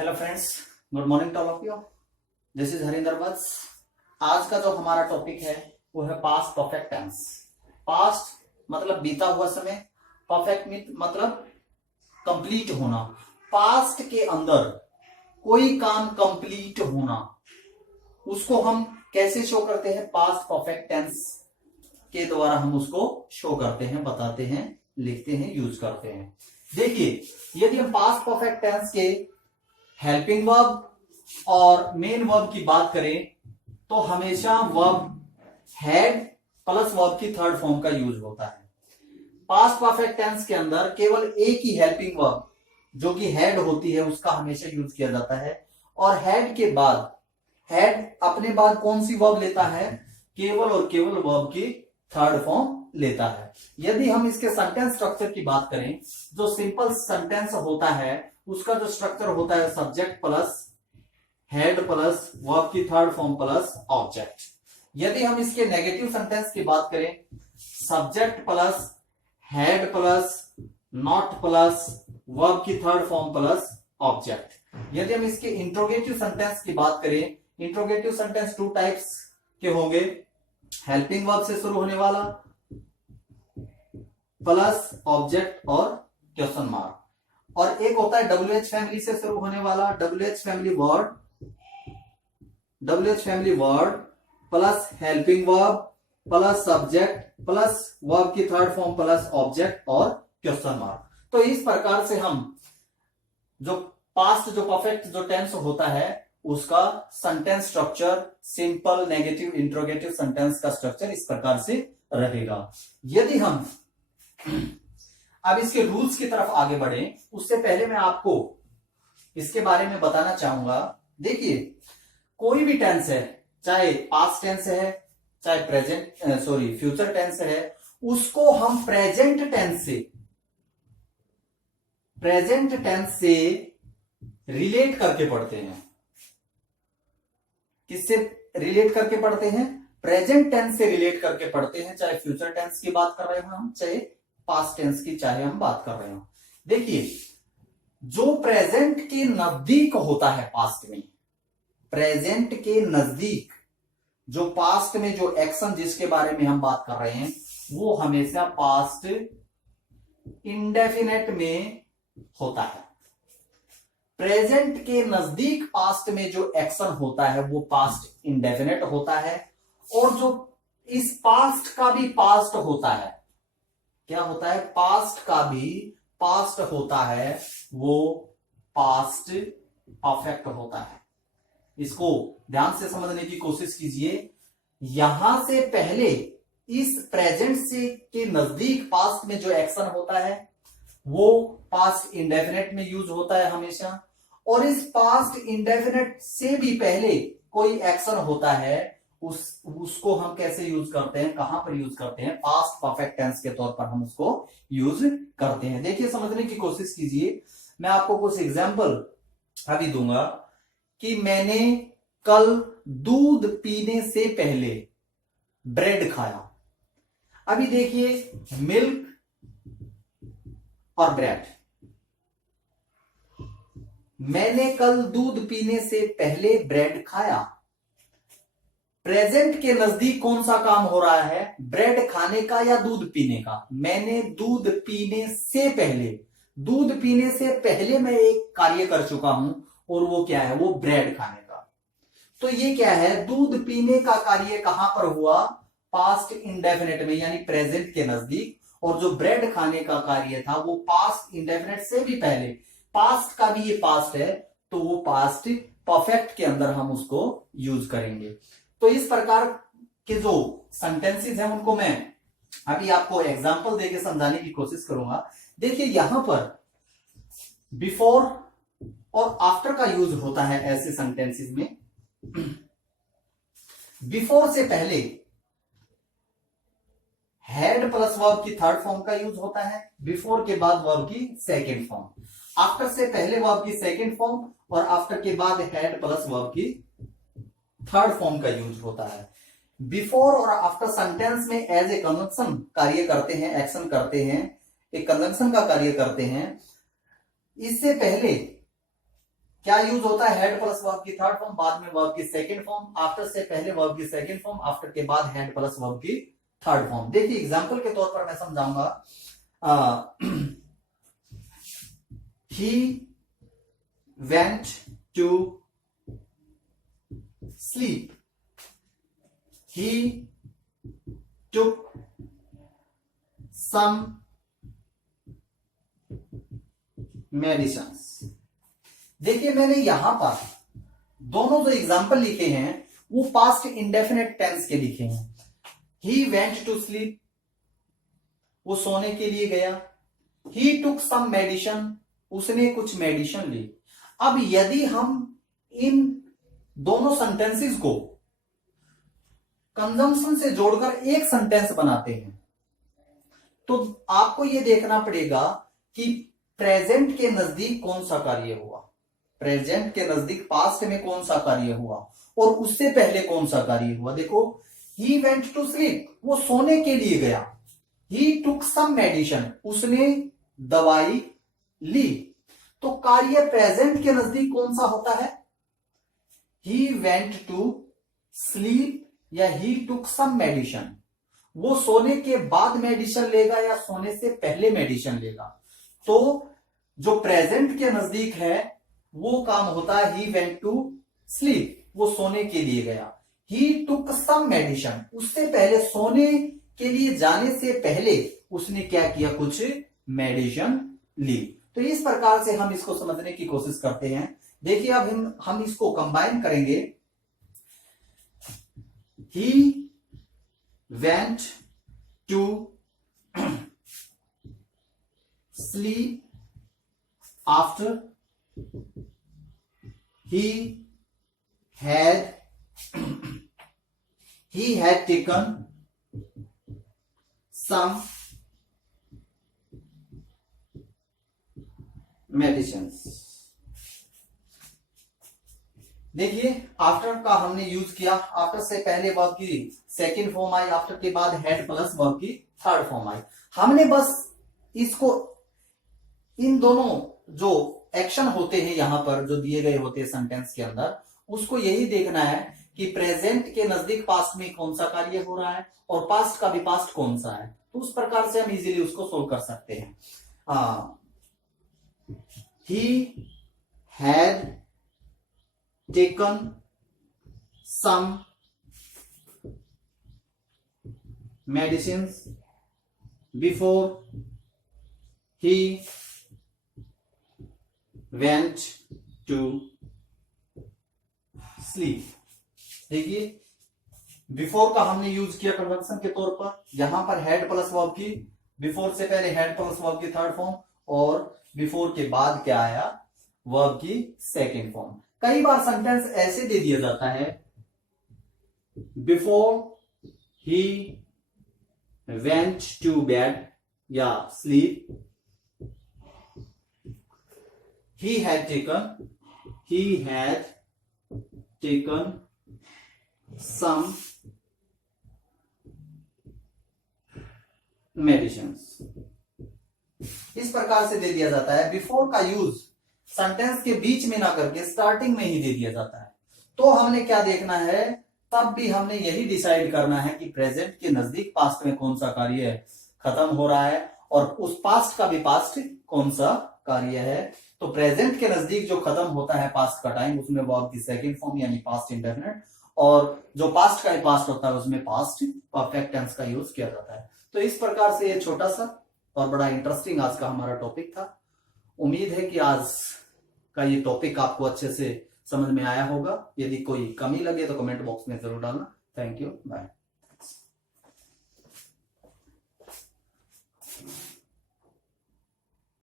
Hello friends, good morning to all of you. This is Harinder Vats. आज का जो हमारा टॉपिक है वो है पास्ट परफेक्ट टेंस। पास्ट मतलब बीता हुआ समय, परफेक्ट मतलब कंप्लीट होना। पास्ट के अंदर कोई काम कंप्लीट होना, उसको हम कैसे शो करते हैं? पास्ट परफेक्ट टेंस के द्वारा हम उसको शो करते हैं, बताते हैं, लिखते हैं, यूज करते हैं। देखिए, यदि हम पास्ट परफेक्ट टेंस के हेल्पिंग वर्ब और मेन वर्ब की बात करें तो हमेशा वर्ब हैड प्लस वर्ब की थर्ड फॉर्म का यूज होता है। पास्ट परफेक्ट टेंस के अंदर केवल एक ही हेल्पिंग वर्ब जो कि हैड होती है उसका हमेशा यूज किया जाता है, और हैड के बाद, हैड अपने बाद कौन सी वर्ब लेता है? केवल और केवल वर्ब की थर्ड फॉर्म लेता है। यदि हम इसके सेंटेंस स्ट्रक्चर की बात करें, जो सिंपल सेंटेंस होता है उसका जो स्ट्रक्चर होता है subject plus head plus verb की थर्ड फॉर्म प्लस ऑब्जेक्ट। यदि हम इसके नेगेटिव सेंटेंस की बात करें, subject plus head plus not plus verb की थर्ड फॉर्म प्लस ऑब्जेक्ट। यदि हम इसके इंट्रोगेटिव सेंटेंस की बात करें, इंट्रोगेटिव सेंटेंस टू टाइप्स के होंगे, हेल्पिंग वर्ब से शुरू होने वाला प्लस ऑब्जेक्ट और क्वेश्चन मार्क, और एक होता है WH फैमिली से शुरू होने वाला, WH family word plus helping verb plus subject plus verb की थर्ड फॉर्म प्लस ऑब्जेक्ट और क्वेश्चन मार्क। तो इस प्रकार से हम जो पास्ट जो परफेक्ट जो टेंस होता है उसका sentence structure, simple, negative, interrogative sentence का स्ट्रक्चर इस प्रकार से रहेगा। यदि हम अब इसके रूल्स की तरफ आगे बढ़े उससे पहले मैं आपको इसके बारे में बताना चाहूंगा। देखिए, कोई भी टेंस है, चाहे पास्ट टेंस है, चाहे फ्यूचर टेंस है, उसको हम प्रेजेंट टेंस से रिलेट करके पढ़ते हैं। किससे रिलेट करके पढ़ते हैं? प्रेजेंट टेंस से रिलेट करके पढ़ते हैं, चाहे फ्यूचर टेंस की बात कर रहे हो हम, चाहे पास्ट टेंस की चाहे हम बात कर रहे हो। देखिए, जो प्रेजेंट के नजदीक होता है, पास्ट में प्रेजेंट के नजदीक जो पास्ट में जो एक्शन जिसके बारे में हम बात कर रहे हैं वो हमेशा पास्ट इंडेफिनेट में होता है। प्रेजेंट के नजदीक पास्ट में जो एक्शन होता है वो पास्ट इंडेफिनेट होता है, और जो इस पास्ट का भी पास्ट होता है, क्या होता है? पास्ट का भी पास्ट होता है, वो पास्ट परफेक्ट होता है। इसको ध्यान से समझने की कोशिश कीजिए। यहां से पहले इस प्रेजेंट से के नजदीक पास्ट में जो एक्शन होता है वो पास्ट इंडेफिनेट में यूज होता है हमेशा, और इस पास्ट इंडेफिनेट से भी पहले कोई एक्शन होता है उसको हम कैसे यूज करते हैं, कहां पर यूज करते हैं? पास्ट परफेक्ट टेंस के तौर पर हम उसको यूज करते हैं। देखिए, समझने की कोशिश कीजिए। मैं आपको कुछ एग्जांपल अभी दूंगा कि मैंने कल दूध पीने से पहले ब्रेड खाया। अभी देखिए, मिल्क और ब्रेड। मैंने कल दूध पीने से पहले ब्रेड खाया। प्रेजेंट के नजदीक कौन सा काम हो रहा है? ब्रेड खाने का या दूध पीने का? मैंने दूध पीने से पहले मैं एक कार्य कर चुका हूं, और वो क्या है? वो ब्रेड खाने का। तो ये क्या है? दूध पीने का कार्य कहां पर हुआ? पास्ट इंडेफिनेट में, यानी प्रेजेंट के नजदीक। और जो ब्रेड खाने का कार्य था वो पास्ट इंडेफिनेट से भी पहले, पास्ट का भी ये पास्ट है, तो वो पास्ट परफेक्ट के अंदर हम उसको यूज करेंगे। तो इस प्रकार के जो सेंटेंसेस हैं उनको मैं अभी आपको एग्जांपल देके समझाने की कोशिश करूंगा। देखिए, यहां पर बिफोर और आफ्टर का यूज होता है ऐसे सेंटेंसेस में। बिफोर से पहले हैड प्लस वर्ब की थर्ड फॉर्म का यूज होता है, बिफोर के बाद वर्ब की सेकेंड फॉर्म, आफ्टर से पहले वर्ब की सेकेंड फॉर्म, और आफ्टर के बाद हैड प्लस वर्ब की थर्ड फॉर्म का यूज होता है। बिफोर और आफ्टर सेंटेंस में एज ए कंजंक्शन कार्य करते हैं, एक्शन करते हैं, एक कंजंक्शन का कार्य करते हैं। इससे पहले क्या यूज होता है? हैड प्लस वर्ब की थर्ड फॉर्म, बाद में वर्ब की सेकंड फॉर्म, आफ्टर से पहले वर्ब की सेकंड फॉर्म, आफ्टर के बाद हैड प्लस वर्ब की थर्ड फॉर्म। देखिए एग्जांपल के तौर पर मैं समझाऊंगा। He went to sleep, he took some medicines। देखिए मैंने यहां पर दोनों जो एग्जाम्पल लिखे हैं वो पास्ट इंडेफिनेट टेंस के लिखे हैं। ही वेंट टू स्लीप, वो सोने के लिए गया। ही टुक सम मेडिसिन, उसने कुछ मेडिसिन ली। अब यदि हम इन दोनों सेंटेंसेस को कंजम्पशन से जोड़कर एक सेंटेंस बनाते हैं तो आपको यह देखना पड़ेगा कि प्रेजेंट के नजदीक कौन सा कार्य हुआ, प्रेजेंट के नजदीक पास्ट में कौन सा कार्य हुआ और उससे पहले कौन सा कार्य हुआ। देखो ही वेंट टू स्लीप, वो सोने के लिए गया। ही टुक सम मेडिसिन, उसने दवाई ली। तो कार्य प्रेजेंट के नजदीक कौन सा होता है? ही वेंट टू स्लीप या ही टुक सम मेडिसिन। वो सोने के बाद मेडिसिन लेगा या सोने से पहले मेडिसिन लेगा। तो जो प्रेजेंट के नजदीक है वो काम होता है ही वेंट टू स्लीप, वो सोने के लिए गया। ही टुक सम मेडिसिन, उससे पहले सोने के लिए जाने से पहले उसने क्या किया? कुछ मेडिसिन ली। तो इस प्रकार से हम इसको समझने की कोशिश करते हैं। देखिए अब हम इसको कंबाइन करेंगे। He went to sleep after he had taken some medicines। देखिए आफ्टर का हमने यूज किया, आफ्टर से पहले वर्ब की सेकंड फॉर्म आई, आफ्टर के बाद हैड प्लस वर्ब की थर्ड फॉर्म आई। हमने बस इसको इन दोनों जो एक्शन होते हैं यहां पर जो दिए गए होते हैं सेंटेंस के अंदर, उसको यही देखना है कि प्रेजेंट के नजदीक पास्ट में कौन सा कार्य हो रहा है और पास्ट का भी पास्ट कौन सा है। तो उस प्रकार से हम इजीली उसको सोल्व कर सकते हैं। He had taken some medicines before he went to sleep। देखिए बिफोर का हमने यूज किया कंजंक्शन के तौर पर, यहां पर हैड प्लस वर्ब की, बिफोर से पहले हैड प्लस वर्ब की थर्ड फॉर्म और बिफोर के बाद क्या आया? वर्ब की सेकेंड फॉर्म। कई बार सेंटेंस ऐसे दे दिया जाता है, before he went to bed या sleep, he had taken some medicines। इस प्रकार से दे दिया जाता है। बिफोर का यूज सेंटेंस के बीच में ना करके स्टार्टिंग में ही दे दिया जाता है। तो हमने क्या देखना है? तब भी हमने यही डिसाइड करना है कि प्रेजेंट के नजदीक पास्ट में कौन सा कार्य खत्म हो रहा है और उस पास्ट का भी पास्ट कौन सा कार्य है। तो प्रेजेंट के नजदीक जो खत्म होता है पास्ट का टाइम, उसमें वर्ब की सेकंड फॉर्म यानी पास्ट इंडेफिनिट, और जो पास्ट का ही पास्ट होता है उसमें पास्ट परफेक्ट टेंस का यूज किया जाता है। तो इस प्रकार से ये छोटा सा और बड़ा इंटरेस्टिंग आज का हमारा टॉपिक था। उम्मीद है कि आज का ये टॉपिक आपको अच्छे से समझ में आया होगा। यदि कोई कमी लगे तो कमेंट बॉक्स में जरूर डालना। Thank you, bye.